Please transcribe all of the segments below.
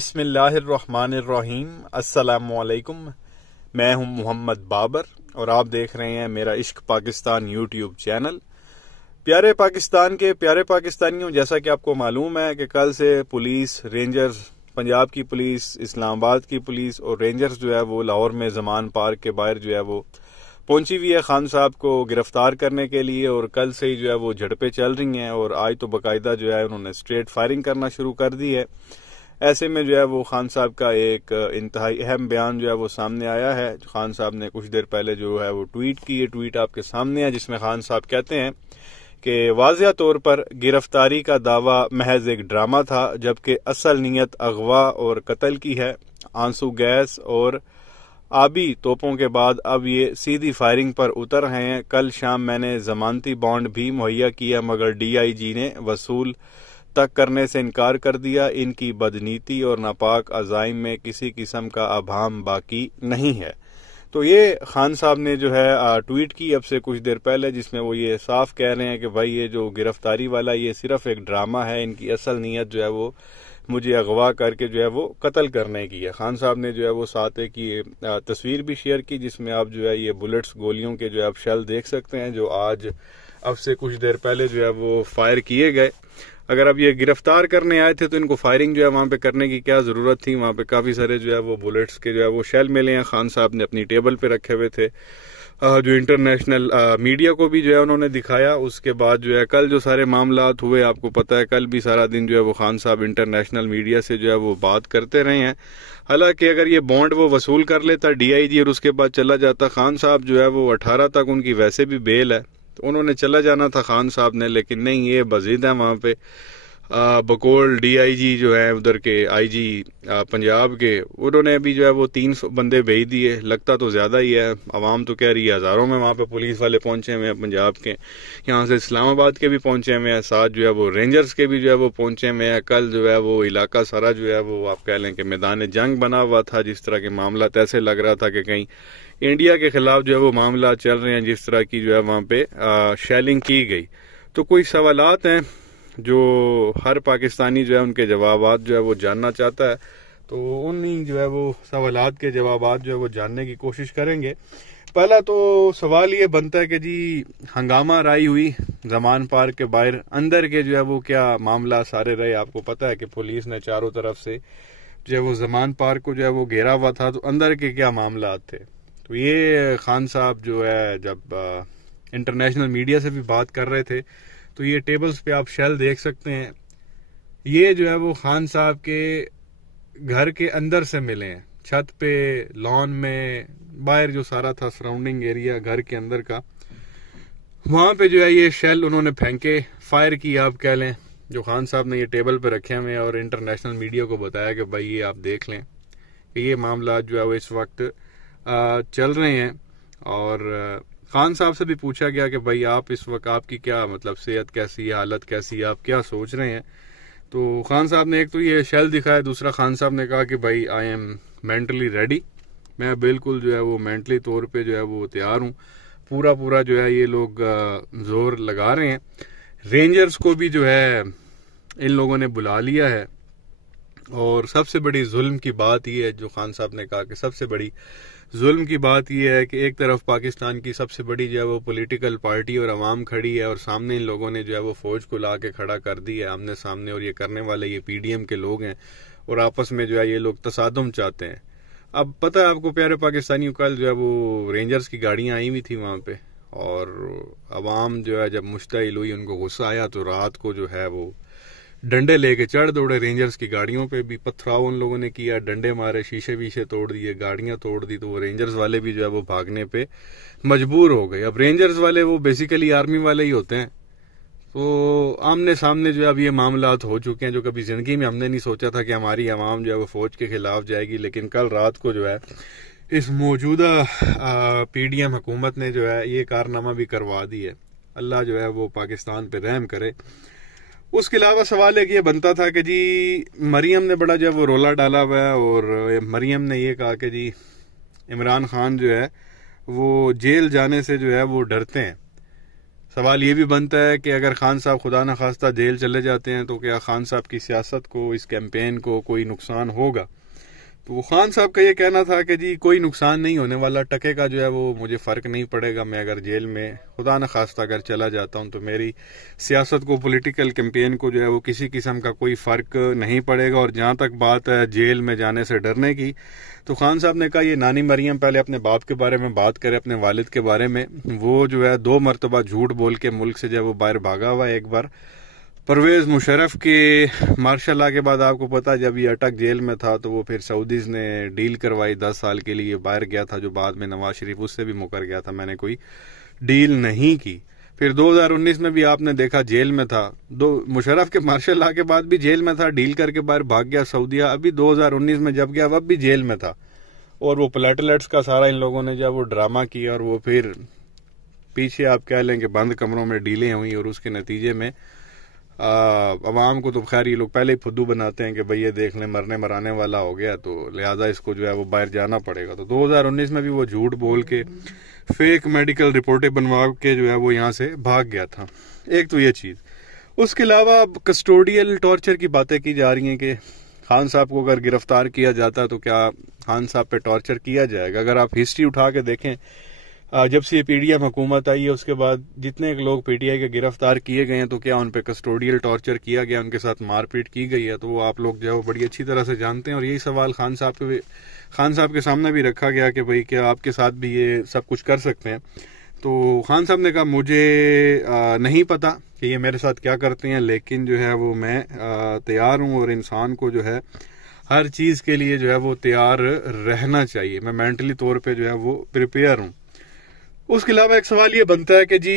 बिस्मिल्लाहिर्रहमानिर्रहीम। अस्सलामुअलैकुम। मैं हूं मोहम्मद बाबर और आप देख रहे हैं मेरा इश्क पाकिस्तान यूट्यूब चैनल। प्यारे पाकिस्तान के प्यारे पाकिस्तानियों, जैसा कि आपको मालूम है कि कल से पुलिस, रेंजर्स, पंजाब की पुलिस, इस्लामाबाद की पुलिस और रेंजर्स जो है वो लाहौर में जमान पार्क के बाहर जो है वो पहुंची हुई है खान साहब को गिरफ्तार करने के लिए। और कल से ही जो है वो झड़पें चल रही हैं और आज तो बाकायदा जो है उन्होंने स्ट्रेट फायरिंग करना शुरू कर दी है। ऐसे में जो है वो खान साहब का एक इंतहाई अहम बयान जो है वो सामने आया है। खान साहब ने कुछ देर पहले जो है वो ट्वीट की, ये ट्वीट आपके सामने है, जिसमें खान साहब कहते हैं कि वाज़िया तौर पर गिरफ्तारी का दावा महज एक ड्रामा था, जबकि असल नीयत अगवा और कत्ल की है। आंसू गैस और आबी तोपों के बाद अब ये सीधी फायरिंग पर उतर रहे हैं। कल शाम मैंने जमानती बॉन्ड भी मुहैया किया, मगर DIG ने वसूल तक करने से इनकार कर दिया। इनकी बदनीति और नापाक अज़ाइम में किसी किस्म का आभाम बाकी नहीं है। तो ये खान साहब ने जो है ट्वीट की अब से कुछ देर पहले, जिसमें वो ये साफ कह रहे हैं कि भाई ये जो गिरफ्तारी वाला ये सिर्फ एक ड्रामा है। इनकी असल नीयत जो है वो मुझे अगवा करके जो है वो कत्ल करने की है। खान साहब ने जो है वो साथ एक ये तस्वीर भी शेयर की, जिसमें आप जो है ये बुलेट्स, गोलियों के जो है आप शेल देख सकते हैं, जो आज अब से कुछ देर पहले जो है वो फायर किए गए। अगर अब ये गिरफ्तार करने आए थे तो इनको फायरिंग जो है वहां पे करने की क्या जरूरत थी। वहां पे काफी सारे जो है वो बुलेट्स के जो है वो शेल मिले हैं, खान साहब ने अपनी टेबल पे रखे हुए थे, जो इंटरनेशनल मीडिया को भी जो है उन्होंने दिखाया। उसके बाद जो है कल जो सारे मामलात हुए, आपको पता है कल भी सारा दिन जो है वो खान साहब इंटरनेशनल मीडिया से जो है वो बात करते रहे हैं। हालांकि अगर ये बॉन्ड वो वसूल कर लेता DIG और उसके बाद चला जाता, खान साहब जो है वो 18 तक उनकी वैसे भी बेल है, तो उन्होंने चला जाना था खान साहब ने, लेकिन नहीं, ये बजीद है वहां पे। बकौल DIG जो है उधर के IG पंजाब के, उन्होंने अभी जो है वो 300 बंदे भेज दिए। लगता तो ज्यादा ही है, आवाम तो कह रही है हजारों में वहां पे पुलिस वाले पहुंचे हुए हैं पंजाब के। यहाँ से इस्लामाबाद के भी पहुंचे हुए हैं, साथ जो है वो रेंजर्स के भी जो है वो पहुंचे हुए हैं। कल जो है वो इलाका सारा जो है वो आप कह लें कि मैदान जंग बना हुआ था। जिस तरह के मामला ऐसे लग रहा था कि कहीं इंडिया के खिलाफ जो है वो मामला चल रहे हैं, जिस तरह की जो है वहां पे शेलिंग की गई। तो कोई सवालात हैं जो हर पाकिस्तानी जो है उनके जवाबात जो है वो जानना चाहता है, तो उन्हीं जो है वो सवालात के जवाबात जो है वो जानने की कोशिश करेंगे। पहला तो सवाल ये बनता है कि जी हंगामा राई हुई जमान पार्क के बाहर, अंदर के जो है वो क्या मामला सारे रहे। आपको पता है कि पुलिस ने चारों तरफ से जो है वो जमान पार्क को जो है वो घेरा हुआ था, तो अंदर के क्या मामला थे। तो ये खान साहब जो है जब इंटरनेशनल मीडिया से भी बात कर रहे थे, तो ये टेबल्स पे आप शेल देख सकते हैं। ये जो है वो खान साहब के घर के अंदर से मिले हैं, छत पे, लॉन में, बाहर जो सारा था सराउंडिंग एरिया घर के अंदर का, वहां पे जो है ये शेल उन्होंने फेंके, फायर की आप कह लें, जो खान साहब ने ये टेबल पे रखे हुए हैं और इंटरनेशनल मीडिया को बताया कि भाई ये आप देख लें कि ये मामला जो है वो इस वक्त चल रहे हैं। और खान साहब से भी पूछा गया कि भाई आप इस वक्त आपकी क्या मतलब सेहत कैसी है, हालत कैसी है, आप क्या सोच रहे हैं। तो खान साहब ने एक तो ये शेल दिखाया, दूसरा खान साहब ने कहा कि भाई आई एम मेंटली रेडी, मैं बिल्कुल जो है वो मेंटली तौर पे जो है वो तैयार हूँ। पूरा जो है ये लोग जोर लगा रहे हैं। रेंजर्स को भी जो है इन लोगों ने बुला लिया है। और सबसे बड़ी जुल्म की बात यह है, जो खान साहब ने कहा कि सबसे बड़ी जुल्म की बात यह है कि एक तरफ पाकिस्तान की सबसे बड़ी जो है वो पॉलिटिकल पार्टी और अवाम खड़ी है, और सामने इन लोगों ने जो है वो फौज को ला के खड़ा कर दी है आमने सामने, और ये करने वाले ये PDM के लोग हैं, और आपस में जो है ये लोग तसादुम चाहते हैं। अब पता है आपको प्यारे पाकिस्तानियों, कल जो है वो रेंजर्स की गाड़ियां आई हुई थी वहां पे, और अवाम जो है जब मुश्तइल हुई, उनको गुस्सा आया, तो रात को जो है वो डंडे लेके चढ़ दौड़े रेंजर्स की गाड़ियों पे भी, पथराव उन लोगों ने किया, डंडे मारे, शीशे वीशे तोड़ दिए, गाड़ियां तोड़ दी। तो वो रेंजर्स वाले भी जो है वो भागने पे मजबूर हो गए। अब रेंजर्स वाले वो बेसिकली आर्मी वाले ही होते हैं, तो आमने सामने जो है अब ये मामलात हो चुके हैं, जो कभी जिंदगी में हमने नहीं सोचा था कि हमारी आवाम जो है वो फौज के खिलाफ जाएगी। लेकिन कल रात को जो है इस मौजूदा PDM हुकूमत ने जो है ये कारनामा भी करवा दी है। अल्लाह जो है वो पाकिस्तान पे रहम करे। उसके अलावा सवाल एक ये बनता था कि जी मरियम ने बड़ा जो है वो रोला डाला हुआ है, और मरियम ने ये कहा कि जी इमरान खान जो है वो जेल जाने से जो है वो डरते हैं। सवाल ये भी बनता है कि अगर खान साहब खुदा न खास्ता जेल चले जाते हैं तो क्या खान साहब की सियासत को, इस कैंपेन को कोई नुकसान होगा। तो वो खान साहब का ये कहना था कि जी कोई नुकसान नहीं होने वाला, टके का जो है वो मुझे फ़र्क नहीं पड़ेगा। मैं अगर जेल में खुदा न खास्ता अगर चला जाता हूँ तो मेरी सियासत को, पॉलिटिकल कैंपेन को जो है वो किसी किस्म का कोई फ़र्क नहीं पड़ेगा। और जहाँ तक बात है जेल में जाने से डरने की, तो खान साहब ने कहा ये नानी मरियम पहले अपने बाप के बारे में बात करे, अपने वालिद के बारे में। वो जो है 2 मरतबा झूठ बोल के मुल्क से जो है वो बाहर भागा हुआ है। एक बार परवेज मुशर्रफ के मार्शल लॉ के बाद आपको पता जब ये अटक जेल में था तो वो फिर सऊदीज ने डील करवाई, 10 साल के लिए बाहर गया था, जो बाद में नवाज शरीफ उससे भी मुकर गया था, मैंने कोई डील नहीं की। फिर 2019 में भी आपने देखा जेल में था, मुशर्रफ के मार्शल लॉ के बाद भी जेल में था, डील करके बाहर भाग गया सऊदिया। अभी 2019 में जब गया वब भी जेल में था। और वो प्लेटलेट्स का सारा इन लोगों ने जब वो ड्रामा किया और वो फिर पीछे आप कह लें कि बंद कमरों में डीलें हुई और उसके नतीजे में अवाम को तो खैर ये लोग पहले ही फुद्दू बनाते हैं कि भाई ये देख लें मरने मराने वाला हो गया तो लिहाजा इसको जो है वो बाहर जाना पड़ेगा। तो 2019 में भी वो झूठ बोल के फेक मेडिकल रिपोर्टें बनवा के जो है वो यहाँ से भाग गया था। एक तो ये चीज़। उसके अलावा कस्टोडियल टॉर्चर की बातें की जा रही हैं कि खान साहब को अगर गिरफ्तार किया जाता तो क्या खान साहब पे टॉर्चर किया जाएगा। अगर आप हिस्ट्री उठा के देखें, जब से पीडीएम हुकूमत आई है उसके बाद जितने लोग पीटीआई के गिरफ्तार किए गए हैं तो क्या उन पे कस्टोडियल टॉर्चर किया गया, उनके साथ मारपीट की गई है, तो वो आप लोग जो है वो बड़ी अच्छी तरह से जानते हैं। और यही सवाल खान साहब के सामने भी रखा गया कि भाई क्या आपके साथ भी ये सब कुछ कर सकते हैं। तो खान साहब ने कहा मुझे नहीं पता कि ये मेरे साथ क्या करते हैं, लेकिन जो है वो मैं तैयार हूँ और इंसान को जो है हर चीज़ के लिए जो है वो तैयार रहना चाहिए। मैं मेंटली तौर पे जो है वो प्रिपेयर हूँ। उसके अलावा एक सवाल ये बनता है कि जी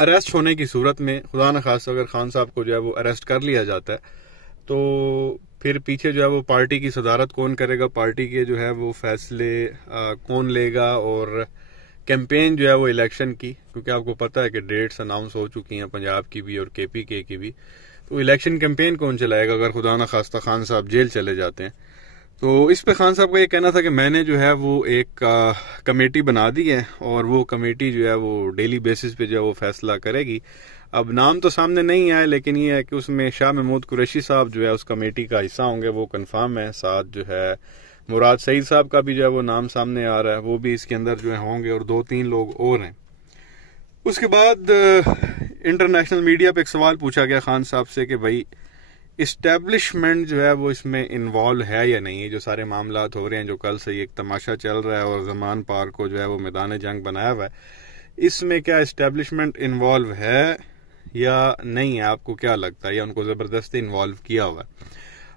अरेस्ट होने की सूरत में खुदा न खास अगर खान साहब को जो है वो अरेस्ट कर लिया जाता है तो फिर पीछे जो है वो पार्टी की सदारत कौन करेगा, पार्टी के जो है वो फैसले कौन लेगा, और कैंपेन जो है वो इलेक्शन की, क्योंकि आपको पता है कि डेट्स अनाउंस हो चुकी हैं पंजाब की भी और केपीके की भी, तो इलेक्शन कैंपेन कौन चलाएगा अगर खुदा न खास्ता खान साहब जेल चले जाते हैं। तो इस पे खान साहब का ये कहना था कि मैंने जो है वो एक कमेटी बना दी है और वो कमेटी जो है वो डेली बेसिस पे जो है वो फैसला करेगी। अब नाम तो सामने नहीं आया, लेकिन ये है कि उसमें शाह महमूद कुरैशी साहब जो है उस कमेटी का हिस्सा होंगे, वो कंफर्म है। साथ जो है मुराद सईद साहब का भी जो है वो नाम सामने आ रहा है, वो भी इसके अंदर जो है होंगे, और 2-3 लोग और हैं। उसके बाद इंटरनेशनल मीडिया पे एक सवाल पूछा गया खान साहब से कि भाई इस्टेब्लिशमेंट जो है वो इसमें इन्वॉल्व है या नहीं है, जो सारे मामलात हो रहे हैं, जो कल से एक तमाशा चल रहा है और जमान पार्क को जो है वो मैदान जंग बनाया हुआ है, इसमें क्या इस्टेब्लिशमेंट इन्वॉल्व है या नहीं है, आपको क्या लगता है, या उनको ज़बरदस्ती इन्वॉल्व किया हुआ है।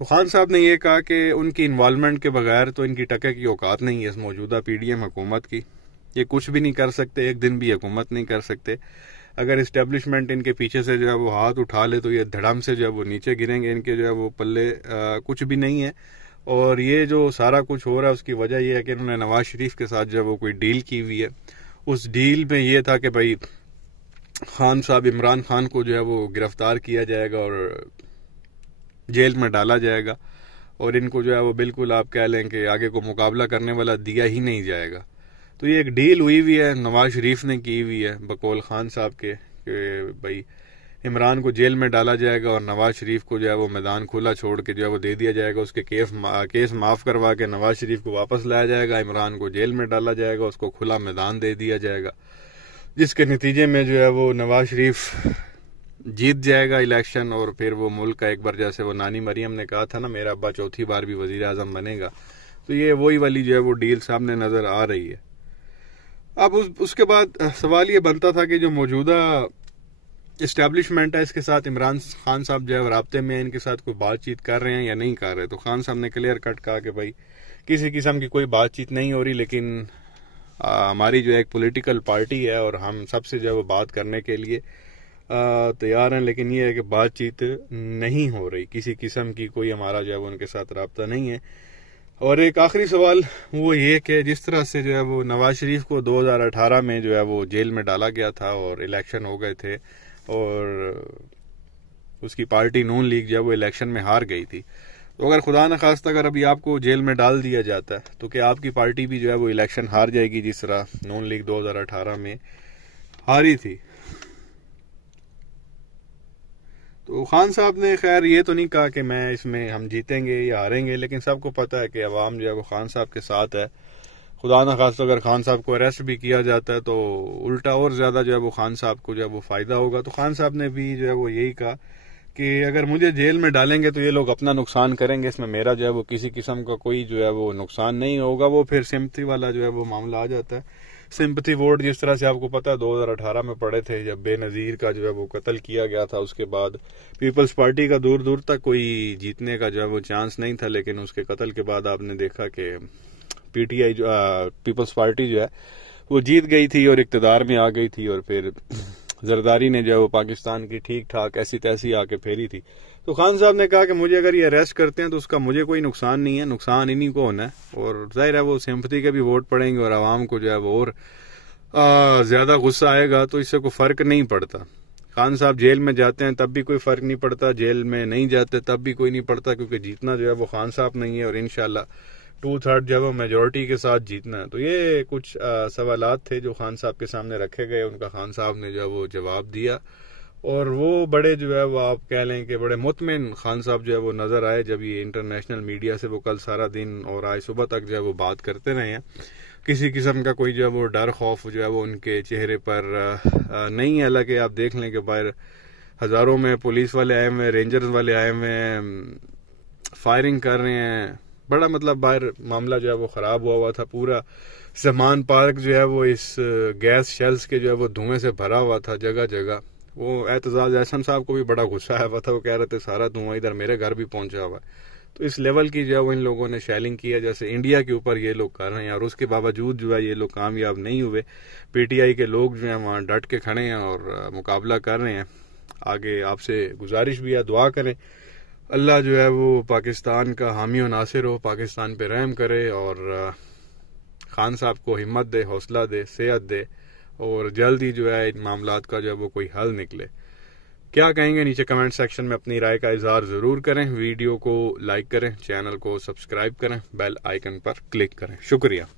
तो खान साहब ने यह कहा कि उनकी इन्वॉल्वमेंट के बगैर तो इनकी टके की औकात नहीं है इस मौजूदा पीडीएम हुकूमत की, ये कुछ भी नहीं कर सकते, एक दिन भी हुकूमत नहीं कर सकते। अगर इस्टेब्लिशमेंट इनके पीछे से जो है वो हाथ उठा ले तो ये धड़म से जो है वो नीचे गिरेंगे, इनके जो है वो पल्ले कुछ भी नहीं है। और ये जो सारा कुछ हो रहा है उसकी वजह यह है कि इन्होंने नवाज शरीफ के साथ जो है वो कोई डील की हुई है। उस डील में ये था कि भाई खान साहब, इमरान खान को जो है वो गिरफ्तार किया जाएगा और जेल में डाला जाएगा, और इनको जो है वो बिल्कुल आप कह लें कि आगे को मुकाबला करने वाला दिया ही नहीं जाएगा। तो ये एक डील हुई हुई है, नवाज शरीफ ने की हुई है बकौल खान साहब के कि भाई इमरान को जेल में डाला जाएगा और नवाज शरीफ को जो है वो मैदान खुला छोड़ के जो है वो दे दिया जाएगा, उसके केस माफ़ करवा के नवाज शरीफ को वापस लाया जाएगा, इमरान को जेल में डाला जाएगा, उसको खुला मैदान दे दिया जाएगा, जिसके नतीजे में जो है वो नवाज शरीफ जीत जाएगा इलेक्शन और फिर वो मुल्क का एक बार, जैसे वो नानी मरियम ने कहा था ना मेरा अब्बा चौथी बार भी वजीर आज़म बनेगा, तो ये वही वाली जो है वो डील सामने नज़र आ रही है। अब उसके बाद सवाल ये बनता था कि जो मौजूदा इस्टेब्लिशमेंट है इसके साथ इमरान खान साहब जो है राब्ते में, इनके साथ कोई बातचीत कर रहे हैं या नहीं कर रहे। तो खान साहब ने क्लियर कट कहा कि भाई किसी किस्म की कोई बातचीत नहीं हो रही, लेकिन हमारी जो एक पॉलिटिकल पार्टी है और हम सबसे जो है वो बात करने के लिए तैयार हैं, लेकिन ये है कि बातचीत नहीं हो रही, किसी किस्म की कोई हमारा जो है वो उनके साथ राब्ता नहीं है। और एक आखिरी सवाल वो ये कि जिस तरह से जो है वो नवाज शरीफ को 2018 में जो है वो जेल में डाला गया था और इलेक्शन हो गए थे और उसकी पार्टी नून लीग जो है वो इलेक्शन में हार गई थी, तो अगर खुदा न खास्ता अगर अभी आपको जेल में डाल दिया जाता है तो क्या आपकी पार्टी भी जो है वो इलेक्शन हार जाएगी जिस तरह नून लीग 2018 में हारी थी। तो खान साहब ने खैर ये तो नहीं कहा कि मैं इसमें हम जीतेंगे या हारेंगे, लेकिन सबको पता है कि अवाम जो है वो खान साहब के साथ है। खुदा न खास्ता अगर खान साहब को अरेस्ट भी किया जाता है तो उल्टा और ज्यादा जो है वो खान साहब को जो है वो फायदा होगा। तो खान साहब ने भी जो है वो यही कहा कि अगर मुझे जेल में डालेंगे तो ये लोग अपना नुकसान करेंगे, इसमें मेरा जो है वो किसी किस्म का कोई जो है वो नुकसान नहीं होगा। वो फिर सिंपथी वाला जो है वो मामला आ जाता है। सिंपथी वोट जिस तरह से आपको पता है 2018 में पड़े थे, जब बेनजीर का जो है वो कत्ल किया गया था, उसके बाद पीपल्स पार्टी का दूर दूर तक कोई जीतने का जो है वो चांस नहीं था, लेकिन उसके कत्ल के बाद आपने देखा कि पीटीआई जो पीपल्स पार्टी जो है वो जीत गई थी और इक्तदार में आ गई थी, और फिर जरदारी ने जो है वो पाकिस्तान की ठीक ठाक ऐसी तैसी आके फेरी थी। तो खान साहब ने कहा कि मुझे अगर ये अरेस्ट करते हैं तो उसका मुझे कोई नुकसान नहीं है, नुकसान इन्हीं को होना है। और जाहिर है वो सिंपथी के भी वोट पड़ेंगे और आवाम को जो है वो और ज्यादा गुस्सा आएगा, तो इससे कोई फर्क नहीं पड़ता। खान साहब जेल में जाते हैं तब भी कोई फर्क नहीं पड़ता, जेल में नहीं जाते तब भी कोई नहीं पड़ता, क्योंकि जीतना जो है वो खान साहब नहीं है और इंशाल्लाह 2/3 जो है वो मेजोरिटी के साथ जीतना है। तो ये कुछ सवालात थे जो खान साहब के सामने रखे गए, उनका खान साहब ने जो है वो जवाब दिया, और वो बड़े जो है वो आप कह लें कि बड़े मुतमिन खान साहब जो है वो नजर आए जब ये इंटरनेशनल मीडिया से वो कल सारा दिन और आज सुबह तक जो है वो बात करते रहे हैं। किसी किस्म का कोई जो है वो डर खौफ जो है वो उनके चेहरे पर नहीं है। हालांकि आप देख लें कि बाहर हजारों में पुलिस वाले आए हुए, रेंजर्स वाले आए हुए, फायरिंग कर रहे हैं, बड़ा मतलब बाहर मामला जो है वो खराब हुआ था। पूरा समान पार्क जो है वो इस गैस शेल्स के जो है वो धुएं से भरा हुआ था जगह जगह। वो एतजाज एहसन साहब को भी बड़ा गुस्सा आया हुआ था, वो कह रहे थे सारा धुआं इधर मेरे घर भी पहुंचा हुआ है। तो इस लेवल की जो है वो इन लोगों ने शेलिंग किया जैसे इंडिया के ऊपर ये लोग कर रहे हैं, और उसके बावजूद जो है ये लोग कामयाब नहीं हुए। पीटीआई के लोग जो है वहां डट के खड़े हैं और मुकाबला कर रहे हैं। आगे आपसे गुजारिश भी है, दुआ करें अल्लाह जो है वो पाकिस्तान का हामी और नासिर हो, पाकिस्तान पे रहम करे और खान साहब को हिम्मत दे, हौसला दे, सेहत दे, और जल्द ही जो है इन मामलात का जो है वो कोई हल निकले। क्या कहेंगे नीचे कमेंट सेक्शन में अपनी राय का इजहार जरूर करें। वीडियो को लाइक करें, चैनल को सब्सक्राइब करें, बेल आइकन पर क्लिक करें। शुक्रिया।